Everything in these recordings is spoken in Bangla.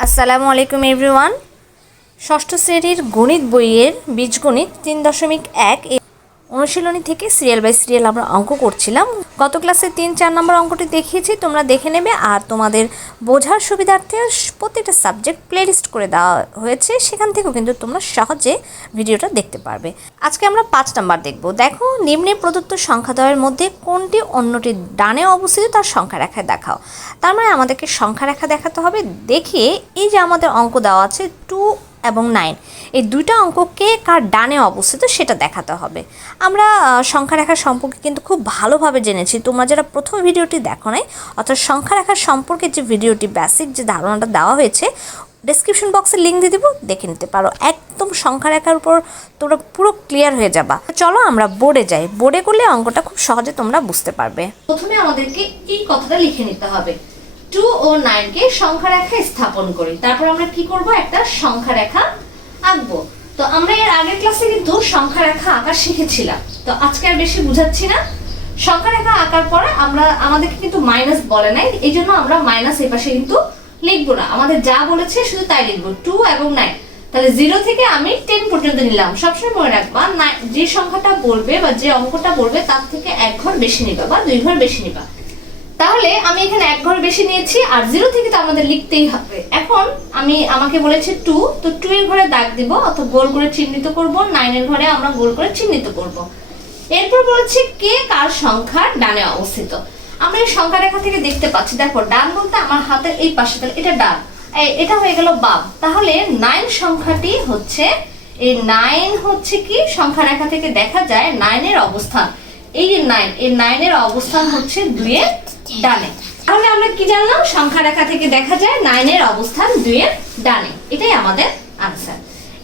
আসসালামু আলাইকুম এভরিওয়ান। ষষ্ঠ শ্রেণির গণিত বইয়ের বীজগণিত তিন দশমিক এক এ অনুশীলনী থেকে সিরিয়াল বাই সিরিয়াল আমরা অঙ্ক করছিলাম। গত ক্লাসে তিন চার নম্বর অঙ্কটি দেখিয়েছি, তোমরা দেখে নেবে। আর তোমাদের বোঝার সুবিধার্থে প্রত্যেকটা সাবজেক্ট প্লেলিস্ট করে দেওয়া হয়েছে, সেখান থেকেও কিন্তু তোমরা সহজে ভিডিওটা দেখতে পারবে। আজকে আমরা পাঁচ নাম্বার দেখব। দেখো, নিম্নে প্রদত্ত সংখ্যাদ্বয়ের মধ্যে কোনটি অন্যটির ডানে অবস্থিত তার সংখ্যা রেখায় দেখাও। তার মানে আমাদেরকে সংখ্যা রেখা দেখাতে হবে। দেখিয়ে এই যে আমাদের অঙ্ক দেওয়া আছে টু এবং নাইন এই দুইটা অঙ্ক কে কার ডানে অবস্থিত সেটা দেখাতে হবে। আমরা সংখ্যা রেখার সম্পর্কে কিন্তু খুব ভালোভাবে জেনেছি। তোমরা যারা প্রথম ভিডিওটি দেখো নাই, অর্থাৎ সংখ্যা রেখার সম্পর্কে যে ভিডিওটি বেসিক যে ধারণাটা দেওয়া হয়েছে ডেসক্রিপশন বক্সে লিঙ্ক দিয়ে দেবো, দেখে নিতে পারো। একদম সংখ্যা রেখার উপর তোমরা পুরো ক্লিয়ার হয়ে যাবা। চলো আমরা বোর্ডে যাই। বোর্ডে করলে অঙ্কটা খুব সহজে তোমরা বুঝতে পারবে। প্রথমে আমাদেরকে এই কথাটা লিখে নিতে হবে। টু ও নাইনকে সংখ্যা রেখা স্থাপন করি। তারপর আমরা কি করব? একটা সংখ্যা রেখা আঁকবো। তো আমরা এর আগের ক্লাসে কিন্তু সংখ্যা রেখা আঁকা শিখেছিলাম। তো আজকে আর বেশি বুঝাচ্ছি না। সংখ্যা রেখা আঁকার পরে আমরা, আমাদেরকে কিন্তু মাইনাস বলে নাই। এই জন্য আমরা মাইনাস এই পাশে কিন্তু লিখব না। আমাদের যা বলেছে শুধু তাই লিখব। টু এবং নাইন। তাহলে জিরো থেকে আমি টেন পর্যন্ত নিলাম। সবসময় মনে রাখবা যে সংখ্যাটা বলবে বা যে অঙ্কটা বলবে, তার থেকে এক ঘর বেশি নিবা বা দুই ঘর বেশি নিবা। তাহলে আমি এখানে এক ঘর বেশি নিয়েছি আর জিরো থেকে তো আমাদের লিখতেই হবে। এখন আমি আমাকে বলেছে টু তো টু এর ঘরে দাগ দিব অথবা গোল করে চিহ্নিত করব নাইন এর ঘরে আমরা গোল করে চিহ্নিত করব। এরপর বলেছে কে কার সংখ্যার ডানে অবস্থিত। আমরা এই সংখ্যা রেখা থেকে দেখতে পাচ্ছি, দেখো, ডান বলতে আমার হাতের এই পাশে, তাহলে এটা ডান। এটা হয়ে গেল বাম। তাহলে নাইন সংখ্যাটি হচ্ছে, এই নাইন হচ্ছে কি? সংখ্যা রেখা থেকে দেখা যায় নাইনের অবস্থান। এই যে নাইন এই নাইনের অবস্থান হচ্ছে দুইয়ের ডানে। তাহলে আমরা কি জানলাম? সংখ্যা রেখা থেকে দেখা যায় নাইনের অবস্থান দুইয়ের ডানে। এটাই আমাদের আনসার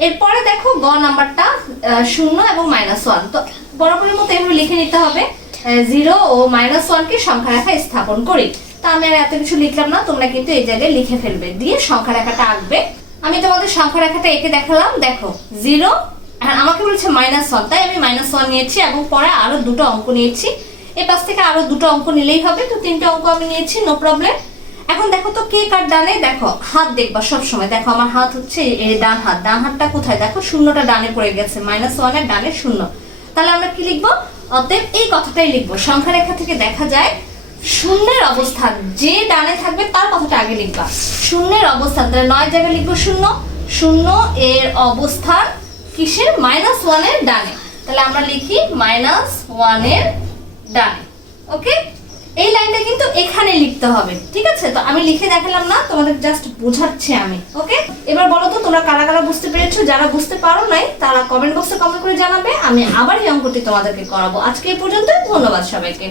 এরপরে দেখো গ নাম্বারটা শূন্য এবং মাইনাস ওয়ান তো বরাবরের মতো এভাবে লিখে নিতে হবে। জিরো ও মাইনাস ওয়ানকে সংখ্যা রেখা স্থাপন করি। তা আমি আর এত কিছু লিখলাম না, তোমরা কিন্তু এই জায়গায় লিখে ফেলবে। দিয়ে সংখ্যা রেখাটা আঁকবে। আমি তোমাদের সংখ্যা রেখাটা এঁকে দেখালাম। দেখো জিরো হ্যাঁ আমাকে বলেছে মাইনাস ওয়ান তাই আমি মাইনাস ওয়ান নিয়েছি এবং পরে আরও দুটো অঙ্ক নিয়েছি। এই পাশ থেকে আরও দুটো অঙ্ক নিলেই হবে, তো তিনটে অঙ্ক আমি নিয়েছি নো প্রবলেম এখন দেখো তো কে কার ডানে, দেখো, হাত দেখবা সব সময় দেখো, আমার হাত হচ্ছে এই ডান হাত। ডান হাতটা কোথায়? দেখো, শূন্যটা ডানে পড়ে গেছে। মাইনাস ওয়ানের ডানে শূন্য। তাহলে আমরা কি লিখব? অতএব এই কথাটাই লিখব। সংখ্যা রেখা থেকে দেখা যায়, শূন্যের অবস্থান, যে ডানে থাকবে তার কথাটা আগে লিখবা। শূন্যের অবস্থান, তাহলে নয় জায়গায় লিখব শূন্য। শূন্য এর অবস্থান কিসের? মাইনাস ওয়ানের ডানে। তাহলে আমরা লিখি মাইনাস ওয়ানের ডানে ওকে এই লাইনটা কিন্তু এখানে লিখতে হবে, ঠিক আছে? তো আমি লিখে দেখালাম না, তোমাদের জাস্ট বোঝাচ্ছি আমি ওকে এবার বলো তো, তোমরা কারা কারা বুঝতে পেরেছ? যারা বুঝতে পারো নাই, তারা কমেন্ট বক্সে কমেন্ট করে জানাবে, আমি আবার এই অঙ্কটি তোমাদেরকে করাবো। আজকে এই পর্যন্ত ধন্যবাদ সবাইকে।